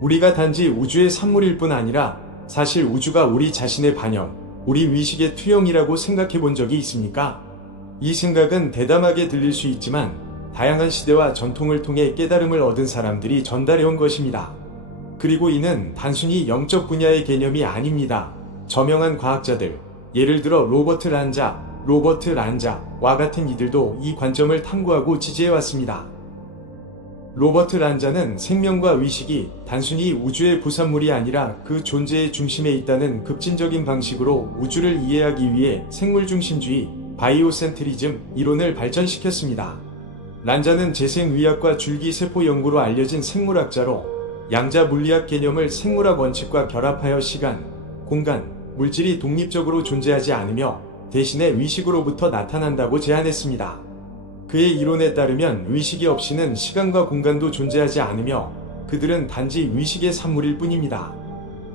우리가 단지 우주의 산물일 뿐 아니라 사실 우주가 우리 자신의 반영, 우리 위식의 투영이라고 생각해 본 적이 있습니까? 이 생각은 대담하게 들릴 수 있지만 다양한 시대와 전통을 통해 깨달음을 얻은 사람들이 전달해 온 것입니다. 그리고 이는 단순히 영적 분야의 개념이 아닙니다. 저명한 과학자들, 예를 들어 로버트 란자와 같은 이들도 이 관점을 탐구하고 지지해왔습니다. 로버트 란자는 생명과 위식이 단순히 우주의 부산물이 아니라 그 존재의 중심에 있다는 급진적인 방식으로 우주를 이해하기 위해 생물중심주의, 바이오센트리즘 이론을 발전시켰습니다. 란자는 재생의학과 줄기세포 연구로 알려진 생물학자로 양자 물리학 개념을 생물학 원칙과 결합하여 시간, 공간, 물질이 독립적으로 존재하지 않으며 대신에 위식으로부터 나타난다고 제안했습니다. 그의 이론에 따르면 위식이 없이는 시간과 공간도 존재하지 않으며 그들은 단지 위식의 산물일 뿐입니다.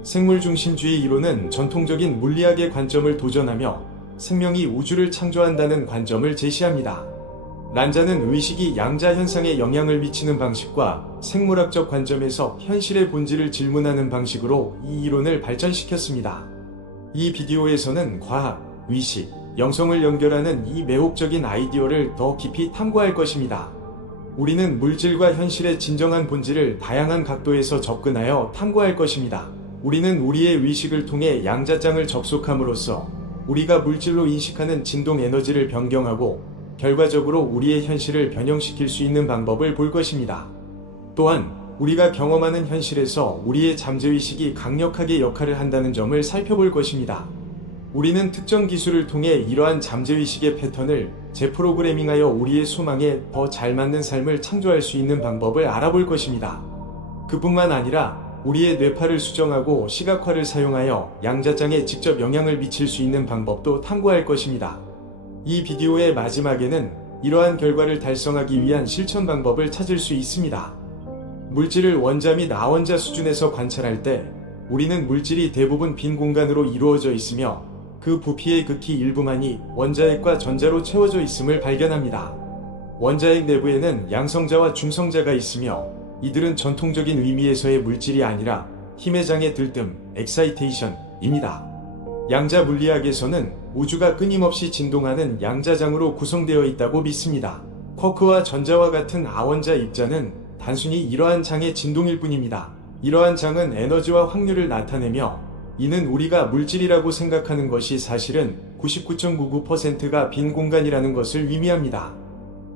생물중심주의 이론은 전통적인 물리학의 관점을 도전하며 생명이 우주를 창조한다는 관점을 제시합니다. 란자는 의식이 양자 현상에 영향을 미치는 방식과 생물학적 관점에서 현실의 본질을 질문하는 방식으로 이 이론을 발전시켰습니다. 이 비디오에서는 과학, 의식, 영성을 연결하는 이 매혹적인 아이디어를 더 깊이 탐구할 것입니다. 우리는 물질과 현실의 진정한 본질을 다양한 각도에서 접근하여 탐구할 것입니다. 우리는 우리의 의식을 통해 양자장을 접속함으로써 우리가 물질로 인식하는 진동 에너지를 변경하고 결과적으로 우리의 현실을 변형시킬 수 있는 방법을 볼 것입니다. 또한 우리가 경험하는 현실에서 우리의 잠재의식이 강력하게 역할을 한다는 점을 살펴볼 것입니다. 우리는 특정 기술을 통해 이러한 잠재의식의 패턴을 재프로그래밍하여 우리의 소망에 더 잘 맞는 삶을 창조할 수 있는 방법을 알아볼 것입니다. 그뿐만 아니라 우리의 뇌파를 수정하고 시각화를 사용하여 양자장에 직접 영향을 미칠 수 있는 방법도 탐구할 것입니다. 이 비디오의 마지막에는 이러한 결과를 달성하기 위한 실천 방법을 찾을 수 있습니다. 물질을 원자 및 아원자 수준에서 관찰할 때 우리는 물질이 대부분 빈 공간으로 이루어져 있으며 그 부피의 극히 일부만이 원자핵과 전자로 채워져 있음을 발견합니다. 원자핵 내부에는 양성자와 중성자가 있으며 이들은 전통적인 의미에서의 물질이 아니라 힘의 장의 들뜸, 엑사이테이션입니다. 양자 물리학에서는 우주가 끊임없이 진동하는 양자장으로 구성되어 있다고 믿습니다. 쿼크와 전자와 같은 아원자 입자는 단순히 이러한 장의 진동일 뿐입니다. 이러한 장은 에너지와 확률을 나타내며 이는 우리가 물질이라고 생각하는 것이 사실은 99.99%가 빈 공간이라는 것을 의미합니다.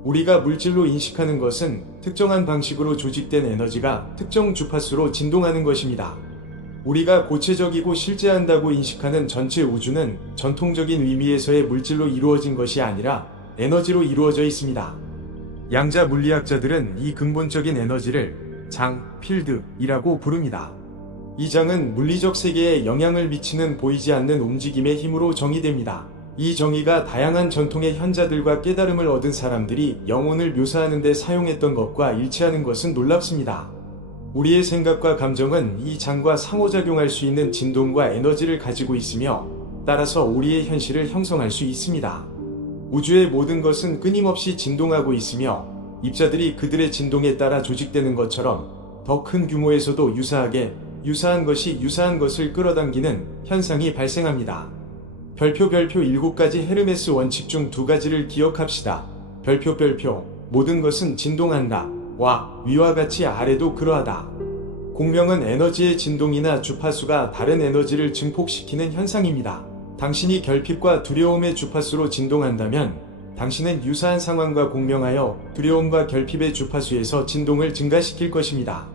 우리가 물질로 인식하는 것은 특정한 방식으로 조직된 에너지가 특정 주파수로 진동하는 것입니다. 우리가 고체적이고 실제한다고 인식하는 전체 우주는 전통적인 의미에서의 물질로 이루어진 것이 아니라 에너지로 이루어져 있습니다. 양자 물리학자들은 이 근본적인 에너지를 장, 필드이라고 부릅니다. 이 장은 물리적 세계에 영향을 미치는 보이지 않는 움직임의 힘으로 정의됩니다. 이 정의가 다양한 전통의 현자들과 깨달음을 얻은 사람들이 영혼을 묘사하는 데 사용했던 것과 일치하는 것은 놀랍습니다. 우리의 생각과 감정은 이 장과 상호작용할 수 있는 진동과 에너지를 가지고 있으며 따라서 우리의 현실을 형성할 수 있습니다. 우주의 모든 것은 끊임없이 진동하고 있으며 입자들이 그들의 진동에 따라 조직되는 것처럼 더 큰 규모에서도 유사한 것이 유사한 것을 끌어당기는 현상이 발생합니다. 별표 7가지 헤르메스 원칙 중 2가지를 기억합시다. 별표 모든 것은 진동한다. 와 위와 같이 아래도 그러하다. 공명은 에너지의 진동이나 주파수가 다른 에너지를 증폭시키는 현상입니다. 당신이 결핍과 두려움의 주파수로 진동한다면 당신은 유사한 상황과 공명하여 두려움과 결핍의 주파수에서 진동을 증가시킬 것입니다.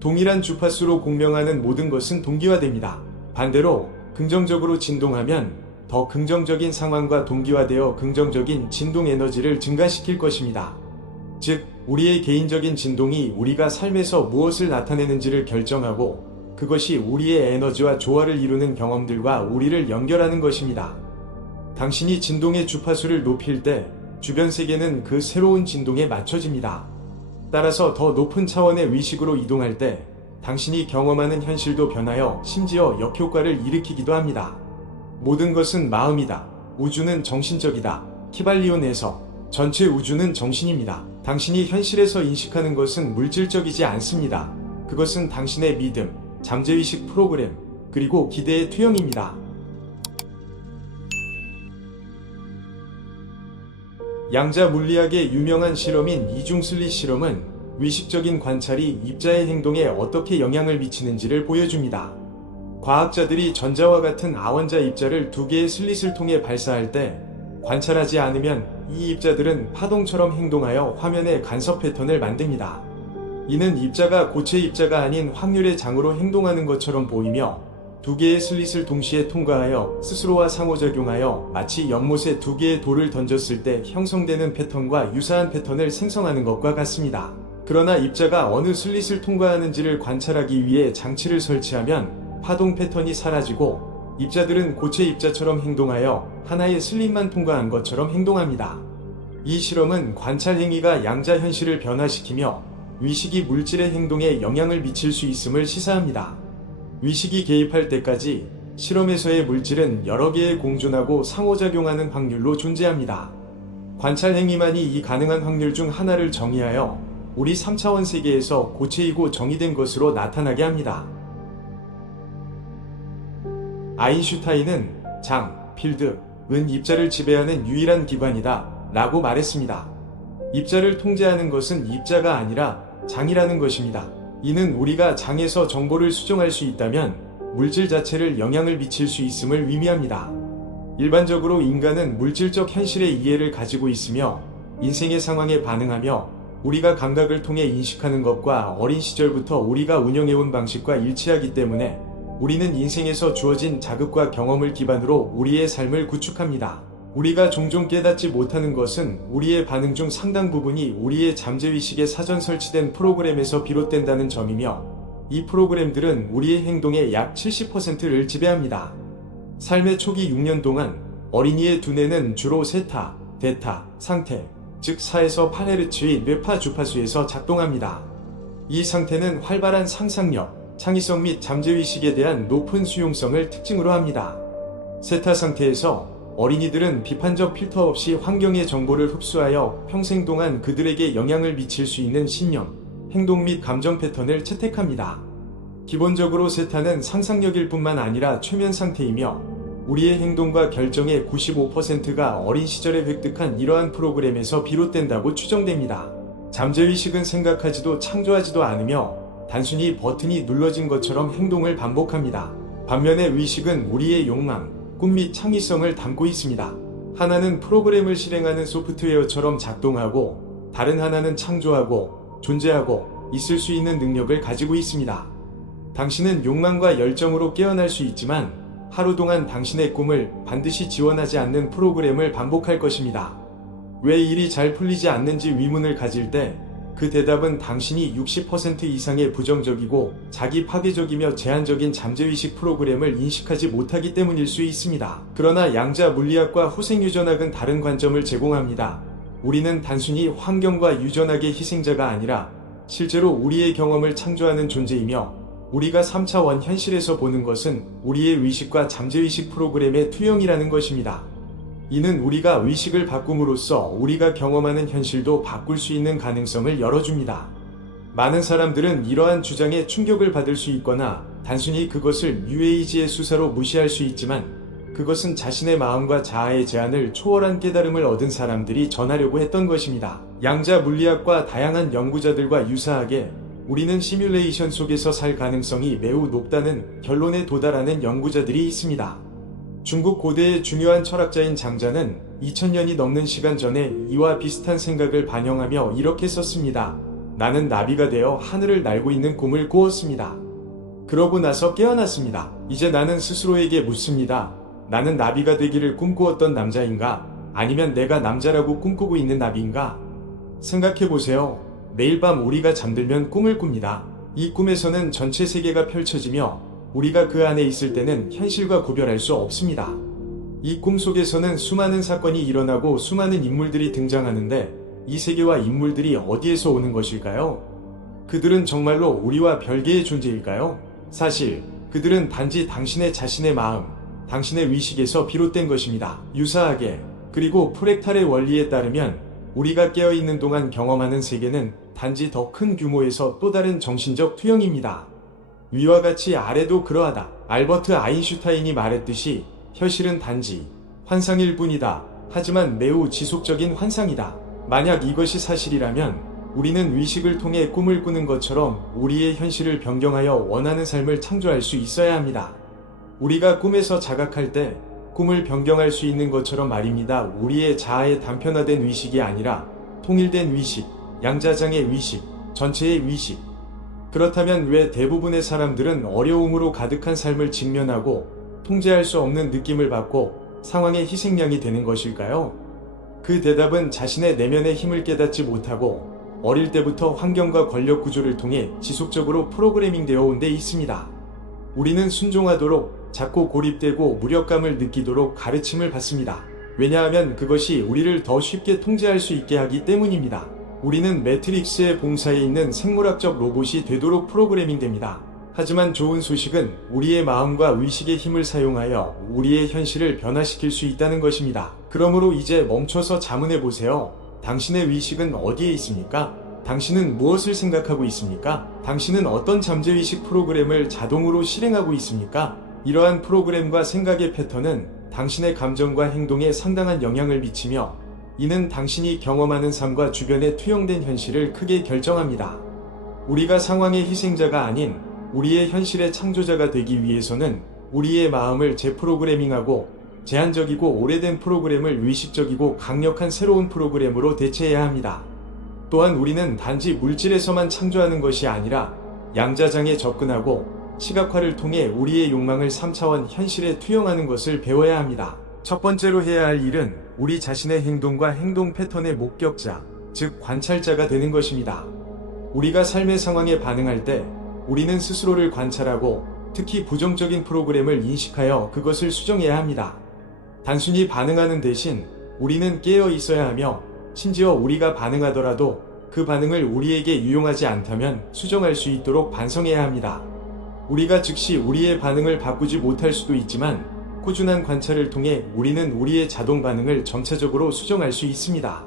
동일한 주파수로 공명하는 모든 것은 동기화됩니다. 반대로 긍정적으로 진동하면 더 긍정적인 상황과 동기화되어 긍정적인 진동 에너지를 증가시킬 것입니다. 즉, 우리의 개인적인 진동이 우리가 삶에서 무엇을 나타내는지를 결정하고 그것이 우리의 에너지와 조화를 이루는 경험들과 우리를 연결하는 것입니다. 당신이 진동의 주파수를 높일 때 주변 세계는 그 새로운 진동에 맞춰집니다. 따라서 더 높은 차원의 의식으로 이동할 때 당신이 경험하는 현실도 변하여 심지어 역효과를 일으키기도 합니다. 모든 것은 마음이다. 우주는 정신적이다. 키발리온에서 전체 우주는 정신입니다. 당신이 현실에서 인식하는 것은 물질적이지 않습니다. 그것은 당신의 믿음, 잠재의식 프로그램, 그리고 기대의 투영입니다. 양자 물리학의 유명한 실험인 이중슬릿 실험은 의식적인 관찰이 입자의 행동에 어떻게 영향을 미치는지를 보여줍니다. 과학자들이 전자와 같은 아원자 입자를 두 개의 슬릿을 통해 발사할 때 관찰하지 않으면 이 입자들은 파동처럼 행동하여 화면에 간섭 패턴을 만듭니다. 이는 입자가 고체 입자가 아닌 확률의 장으로 행동하는 것처럼 보이며 두 개의 슬릿을 동시에 통과하여 스스로와 상호작용하여 마치 연못에 두 개의 돌을 던졌을 때 형성되는 패턴과 유사한 패턴을 생성하는 것과 같습니다. 그러나 입자가 어느 슬릿을 통과하는지를 관찰하기 위해 장치를 설치하면 파동 패턴이 사라지고 입자들은 고체 입자처럼 행동하여 하나의 슬릿만 통과한 것처럼 행동합니다. 이 실험은 관찰 행위가 양자 현실을 변화시키며 의식이 물질의 행동에 영향을 미칠 수 있음을 시사합니다. 의식이 개입할 때까지 실험에서의 물질은 여러 개의 공존하고 상호작용하는 확률로 존재합니다. 관찰 행위만이 이 가능한 확률 중 하나를 정의하여 우리 3차원 세계에서 고체이고 정의된 것으로 나타나게 합니다. 아인슈타인은 장, 필드, 은 입자를 지배하는 유일한 기관이다 라고 말했습니다. 입자를 통제하는 것은 입자가 아니라 장이라는 것입니다. 이는 우리가 장에서 정보를 수정할 수 있다면 물질 자체를 영향을 미칠 수 있음을 의미합니다. 일반적으로 인간은 물질적 현실의 이해를 가지고 있으며 인생의 상황에 반응하며 우리가 감각을 통해 인식하는 것과 어린 시절부터 우리가 운영해온 방식과 일치하기 때문에 우리는 인생에서 주어진 자극과 경험을 기반으로 우리의 삶을 구축합니다. 우리가 종종 깨닫지 못하는 것은 우리의 반응 중 상당 부분이 우리의 잠재의식에 사전 설치된 프로그램에서 비롯된다는 점이며 이 프로그램들은 우리의 행동의 약 70%를 지배합니다. 삶의 초기 6년 동안 어린이의 두뇌는 주로 세타, 데타 상태, 즉 4에서 8Hz의 뇌파 주파수에서 작동합니다. 이 상태는 활발한 상상력, 창의성 및 잠재의식에 대한 높은 수용성을 특징으로 합니다. 세타 상태에서 어린이들은 비판적 필터 없이 환경의 정보를 흡수하여 평생 동안 그들에게 영향을 미칠 수 있는 신념, 행동 및 감정 패턴을 채택합니다. 기본적으로 세타는 상상력일 뿐만 아니라 최면 상태이며 우리의 행동과 결정의 95%가 어린 시절에 획득한 이러한 프로그램에서 비롯된다고 추정됩니다. 잠재의식은 생각하지도 창조하지도 않으며 단순히 버튼이 눌러진 것처럼 행동을 반복합니다. 반면에 의식은 우리의 욕망, 꿈 및 창의성을 담고 있습니다. 하나는 프로그램을 실행하는 소프트웨어처럼 작동하고 다른 하나는 창조하고 존재하고 있을 수 있는 능력을 가지고 있습니다. 당신은 욕망과 열정으로 깨어날 수 있지만 하루 동안 당신의 꿈을 반드시 지원하지 않는 프로그램을 반복할 것입니다. 왜 일이 잘 풀리지 않는지 의문을 가질 때 그 대답은 당신이 60% 이상의 부정적이고 자기 파괴적이며 제한적인 잠재의식 프로그램을 인식하지 못하기 때문일 수 있습니다. 그러나 양자 물리학과 후생 유전학은 다른 관점을 제공합니다. 우리는 단순히 환경과 유전학의 희생자가 아니라 실제로 우리의 경험을 창조하는 존재이며 우리가 3차원 현실에서 보는 것은 우리의 의식과 잠재의식 프로그램의 투영이라는 것입니다. 이는 우리가 의식을 바꿈으로써 우리가 경험하는 현실도 바꿀 수 있는 가능성을 열어줍니다. 많은 사람들은 이러한 주장에 충격을 받을 수 있거나 단순히 그것을 뉴에이지의 수사로 무시할 수 있지만 그것은 자신의 마음과 자아의 제한을 초월한 깨달음을 얻은 사람들이 전하려고 했던 것입니다. 양자 물리학과 다양한 연구자들과 유사하게 우리는 시뮬레이션 속에서 살 가능성이 매우 높다는 결론에 도달하는 연구자들이 있습니다. 중국 고대의 중요한 철학자인 장자는 2000년이 넘는 시간 전에 이와 비슷한 생각을 반영하며 이렇게 썼습니다. 나는 나비가 되어 하늘을 날고 있는 꿈을 꾸었습니다. 그러고 나서 깨어났습니다. 이제 나는 스스로에게 묻습니다. 나는 나비가 되기를 꿈꾸었던 남자인가? 아니면 내가 남자라고 꿈꾸고 있는 나비인가? 생각해보세요. 매일 밤 우리가 잠들면 꿈을 꿉니다. 이 꿈에서는 전체 세계가 펼쳐지며 우리가 그 안에 있을 때는 현실과 구별할 수 없습니다. 이 꿈 속에서는 수많은 사건이 일어나고 수많은 인물들이 등장하는데 이 세계와 인물들이 어디에서 오는 것일까요? 그들은 정말로 우리와 별개의 존재일까요? 사실 그들은 단지 당신의 자신의 마음, 당신의 의식에서 비롯된 것입니다. 유사하게 그리고 프랙탈의 원리에 따르면 우리가 깨어있는 동안 경험하는 세계는 단지 더 큰 규모에서 또 다른 정신적 투영입니다. 위와 같이 아래도 그러하다. 알버트 아인슈타인이 말했듯이 현실은 단지 환상일 뿐이다. 하지만 매우 지속적인 환상이다. 만약 이것이 사실이라면 우리는 의식을 통해 꿈을 꾸는 것처럼 우리의 현실을 변경하여 원하는 삶을 창조할 수 있어야 합니다. 우리가 꿈에서 자각할 때 꿈을 변경할 수 있는 것처럼 말입니다. 우리의 자아의 단편화된 의식이 아니라 통일된 의식, 양자장의 의식, 전체의 의식. 그렇다면 왜 대부분의 사람들은 어려움으로 가득한 삶을 직면하고 통제할 수 없는 느낌을 받고 상황의 희생양이 되는 것일까요? 그 대답은 자신의 내면의 힘을 깨닫지 못하고 어릴 때부터 환경과 권력 구조를 통해 지속적으로 프로그래밍 되어 온 데 있습니다. 우리는 순종하도록 자꾸 고립되고 무력감을 느끼도록 가르침을 받습니다. 왜냐하면 그것이 우리를 더 쉽게 통제할 수 있게 하기 때문입니다. 우리는 매트릭스의 봉사에 있는 생물학적 로봇이 되도록 프로그래밍 됩니다. 하지만 좋은 소식은 우리의 마음과 의식의 힘을 사용하여 우리의 현실을 변화시킬 수 있다는 것입니다. 그러므로 이제 멈춰서 자문해 보세요. 당신의 의식은 어디에 있습니까? 당신은 무엇을 생각하고 있습니까? 당신은 어떤 잠재의식 프로그램을 자동으로 실행하고 있습니까? 이러한 프로그램과 생각의 패턴은 당신의 감정과 행동에 상당한 영향을 미치며 이는 당신이 경험하는 삶과 주변에 투영된 현실을 크게 결정합니다. 우리가 상황의 희생자가 아닌 우리의 현실의 창조자가 되기 위해서는 우리의 마음을 재프로그래밍하고 제한적이고 오래된 프로그램을 의식적이고 강력한 새로운 프로그램으로 대체해야 합니다. 또한 우리는 단지 물질에서만 창조하는 것이 아니라 양자장에 접근하고 시각화를 통해 우리의 욕망을 3차원 현실에 투영하는 것을 배워야 합니다. 첫 번째로 해야 할 일은 우리 자신의 행동과 행동 패턴의 목격자, 즉 관찰자가 되는 것입니다. 우리가 삶의 상황에 반응할 때 우리는 스스로를 관찰하고 특히 부정적인 프로그램을 인식하여 그것을 수정해야 합니다. 단순히 반응하는 대신 우리는 깨어 있어야 하며 심지어 우리가 반응하더라도 그 반응을 우리에게 유용하지 않다면 수정할 수 있도록 반성해야 합니다. 우리가 즉시 우리의 반응을 바꾸지 못할 수도 있지만 꾸준한 관찰을 통해 우리는 우리의 자동 반응을 점차적으로 수정할 수 있습니다.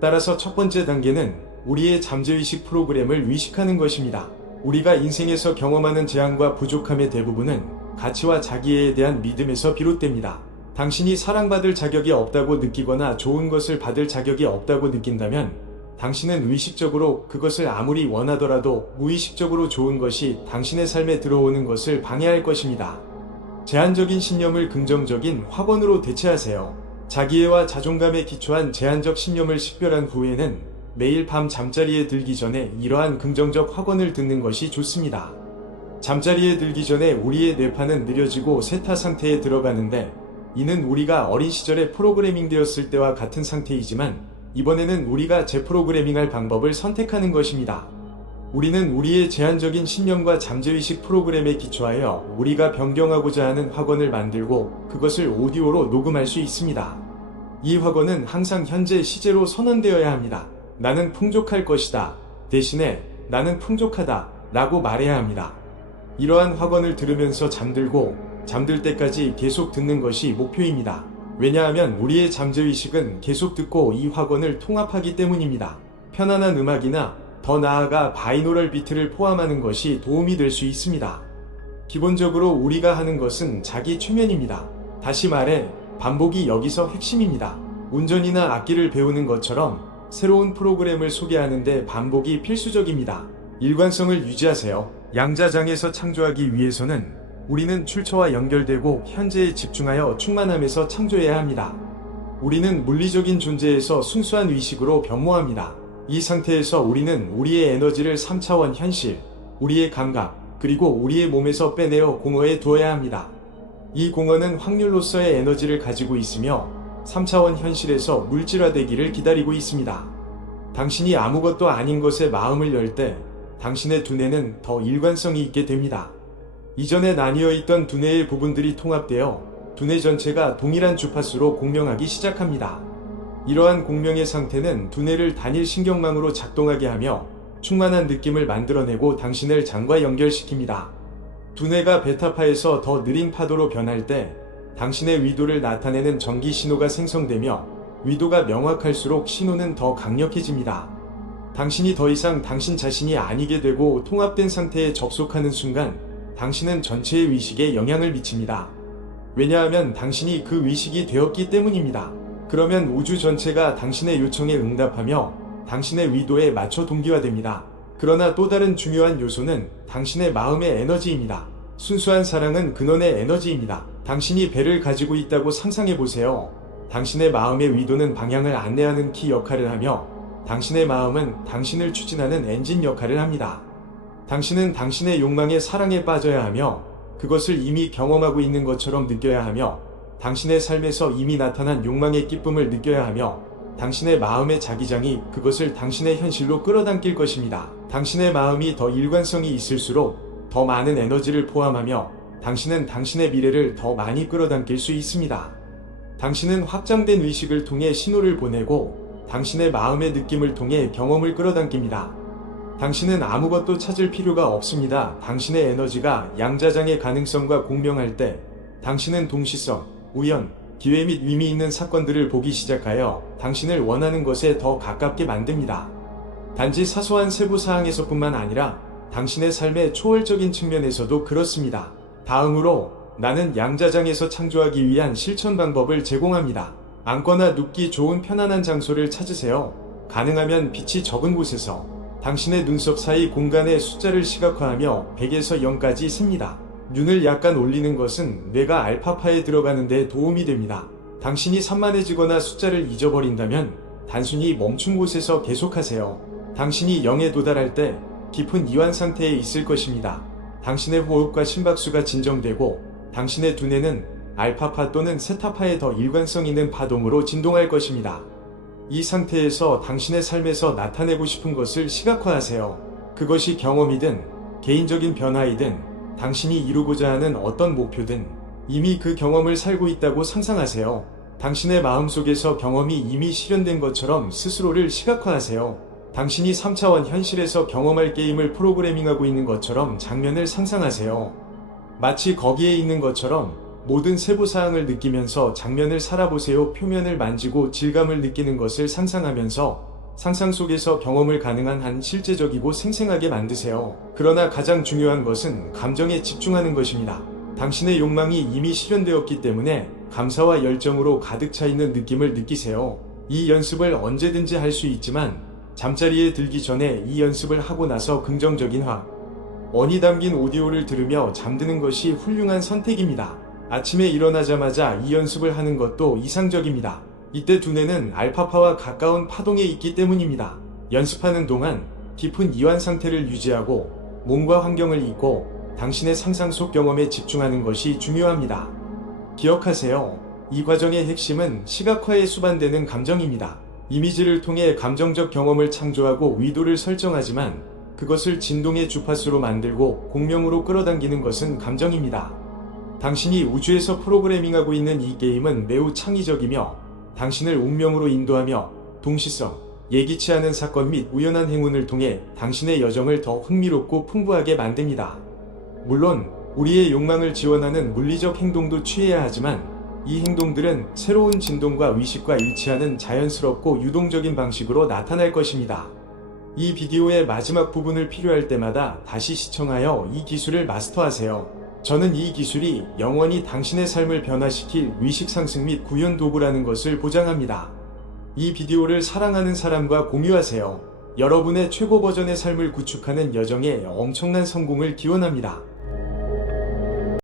따라서 첫 번째 단계는 우리의 잠재의식 프로그램을 의식하는 것입니다. 우리가 인생에서 경험하는 재앙과 부족함의 대부분은 가치와 자기애에 대한 믿음에서 비롯됩니다. 당신이 사랑받을 자격이 없다고 느끼거나 좋은 것을 받을 자격이 없다고 느낀다면 당신은 의식적으로 그것을 아무리 원하더라도 무의식적으로 좋은 것이 당신의 삶에 들어오는 것을 방해할 것입니다. 제한적인 신념을 긍정적인 확언으로 대체하세요. 자기애와 자존감에 기초한 제한적 신념을 식별한 후에는 매일 밤 잠자리에 들기 전에 이러한 긍정적 확언을 듣는 것이 좋습니다. 잠자리에 들기 전에 우리의 뇌파는 느려지고 세타 상태에 들어가는데 이는 우리가 어린 시절에 프로그래밍 되었을 때와 같은 상태이지만 이번에는 우리가 재프로그래밍할 방법을 선택하는 것입니다. 우리는 우리의 제한적인 신념과 잠재의식 프로그램에 기초하여 우리가 변경하고자 하는 확언을 만들고 그것을 오디오로 녹음할 수 있습니다. 이 확언은 항상 현재 시제로 선언되어야 합니다. 나는 풍족할 것이다. 대신에 나는 풍족하다 라고 말해야 합니다. 이러한 확언을 들으면서 잠들 때까지 계속 듣는 것이 목표입니다. 왜냐하면 우리의 잠재의식은 계속 듣고 이 확언을 통합하기 때문입니다. 편안한 음악이나 더 나아가 바이노럴 비트를 포함하는 것이 도움이 될 수 있습니다. 기본적으로 우리가 하는 것은 자기 최면입니다. 다시 말해 반복이 여기서 핵심입니다. 운전이나 악기를 배우는 것처럼 새로운 프로그램을 소개하는데 반복이 필수적입니다. 일관성을 유지하세요. 양자장에서 창조하기 위해서는 우리는 출처와 연결되고 현재에 집중하여 충만함에서 창조해야 합니다. 우리는 물리적인 존재에서 순수한 의식으로 변모합니다. 이 상태에서 우리는 우리의 에너지를 3차원 현실, 우리의 감각, 그리고 우리의 몸에서 빼내어 공허에 두어야 합니다. 이 공허는 확률로서의 에너지를 가지고 있으며 3차원 현실에서 물질화되기를 기다리고 있습니다. 당신이 아무것도 아닌 것에 마음을 열 때 당신의 두뇌는 더 일관성이 있게 됩니다. 이전에 나뉘어 있던 두뇌의 부분들이 통합되어 두뇌 전체가 동일한 주파수로 공명하기 시작합니다. 이러한 공명의 상태는 두뇌를 단일 신경망으로 작동하게 하며 충만한 느낌을 만들어내고 당신을 장과 연결시킵니다. 두뇌가 베타파에서 더 느린 파도로 변할 때 당신의 위도를 나타내는 전기 신호가 생성되며 위도가 명확할수록 신호는 더 강력해집니다. 당신이 더 이상 당신 자신이 아니게 되고 통합된 상태에 접속하는 순간 당신은 전체의 의식에 영향을 미칩니다. 왜냐하면 당신이 그 의식이 되었기 때문입니다. 그러면 우주 전체가 당신의 요청에 응답하며 당신의 의도에 맞춰 동기화됩니다. 그러나 또 다른 중요한 요소는 당신의 마음의 에너지입니다. 순수한 사랑은 근원의 에너지입니다. 당신이 배를 가지고 있다고 상상해보세요. 당신의 마음의 의도는 방향을 안내하는 키 역할을 하며 당신의 마음은 당신을 추진하는 엔진 역할을 합니다. 당신은 당신의 욕망의 사랑에 빠져야 하며 그것을 이미 경험하고 있는 것처럼 느껴야 하며 당신의 삶에서 이미 나타난 욕망의 기쁨을 느껴야 하며 당신의 마음의 자기장이 그것을 당신의 현실로 끌어당길 것입니다. 당신의 마음이 더 일관성이 있을수록 더 많은 에너지를 포함하며 당신은 당신의 미래를 더 많이 끌어당길 수 있습니다. 당신은 확장된 의식을 통해 신호를 보내고 당신의 마음의 느낌을 통해 경험을 끌어당깁니다. 당신은 아무것도 찾을 필요가 없습니다. 당신의 에너지가 양자장의 가능성과 공명할 때 당신은 동시성, 우연, 기회 및 의미 있는 사건들을 보기 시작하여 당신을 원하는 것에 더 가깝게 만듭니다. 단지 사소한 세부 사항에서뿐만 아니라 당신의 삶의 초월적인 측면에서도 그렇습니다. 다음으로 나는 양자장에서 창조하기 위한 실천 방법을 제공합니다. 앉거나 눕기 좋은 편안한 장소를 찾으세요. 가능하면 빛이 적은 곳에서 당신의 눈썹 사이 공간의 숫자를 시각화하며 100에서 0까지 셉니다. 눈을 약간 올리는 것은 뇌가 알파파에 들어가는 데 도움이 됩니다. 당신이 산만해지거나 숫자를 잊어버린다면 단순히 멈춘 곳에서 계속하세요. 당신이 0에 도달할 때 깊은 이완 상태에 있을 것입니다. 당신의 호흡과 심박수가 진정되고 당신의 두뇌는 알파파 또는 세타파의 더 일관성 있는 파동으로 진동할 것입니다. 이 상태에서 당신의 삶에서 나타내고 싶은 것을 시각화하세요. 그것이 경험이든 개인적인 변화이든 당신이 이루고자 하는 어떤 목표든 이미 그 경험을 살고 있다고 상상하세요. 당신의 마음속에서 경험이 이미 실현된 것처럼 스스로를 시각화하세요. 당신이 3차원 현실에서 경험할 게임을 프로그래밍하고 있는 것처럼 장면을 상상하세요. 마치 거기에 있는 것처럼 모든 세부사항을 느끼면서 장면을 살아보세요. 표면을 만지고 질감을 느끼는 것을 상상하면서 상상 속에서 경험을 가능한 한 실제적이고 생생하게 만드세요. 그러나 가장 중요한 것은 감정에 집중하는 것입니다. 당신의 욕망이 이미 실현되었기 때문에 감사와 열정으로 가득 차 있는 느낌을 느끼세요. 이 연습을 언제든지 할 수 있지만 잠자리에 들기 전에 이 연습을 하고 나서 긍정적인 원이 담긴 오디오를 들으며 잠드는 것이 훌륭한 선택입니다. 아침에 일어나자마자 이 연습을 하는 것도 이상적입니다. 이때 두뇌는 알파파와 가까운 파동에 있기 때문입니다. 연습하는 동안 깊은 이완 상태를 유지하고 몸과 환경을 잊고 당신의 상상 속 경험에 집중하는 것이 중요합니다. 기억하세요. 이 과정의 핵심은 시각화에 수반되는 감정입니다. 이미지를 통해 감정적 경험을 창조하고 의도를 설정하지만 그것을 진동의 주파수로 만들고 공명으로 끌어당기는 것은 감정입니다. 당신이 우주에서 프로그래밍하고 있는 이 게임은 매우 창의적이며 당신을 운명으로 인도하며 동시성, 예기치 않은 사건 및 우연한 행운을 통해 당신의 여정을 더 흥미롭고 풍부하게 만듭니다. 물론 우리의 욕망을 지원하는 물리적 행동도 취해야 하지만 이 행동들은 새로운 진동과 의식과 일치하는 자연스럽고 유동적인 방식으로 나타날 것입니다. 이 비디오의 마지막 부분을 필요할 때마다 다시 시청하여 이 기술을 마스터하세요. 저는 이 기술이 영원히 당신의 삶을 변화시킬 의식 상승 및 구현 도구라는 것을 보장합니다. 이 비디오를 사랑하는 사람과 공유하세요. 여러분의 최고 버전의 삶을 구축하는 여정에 엄청난 성공을 기원합니다.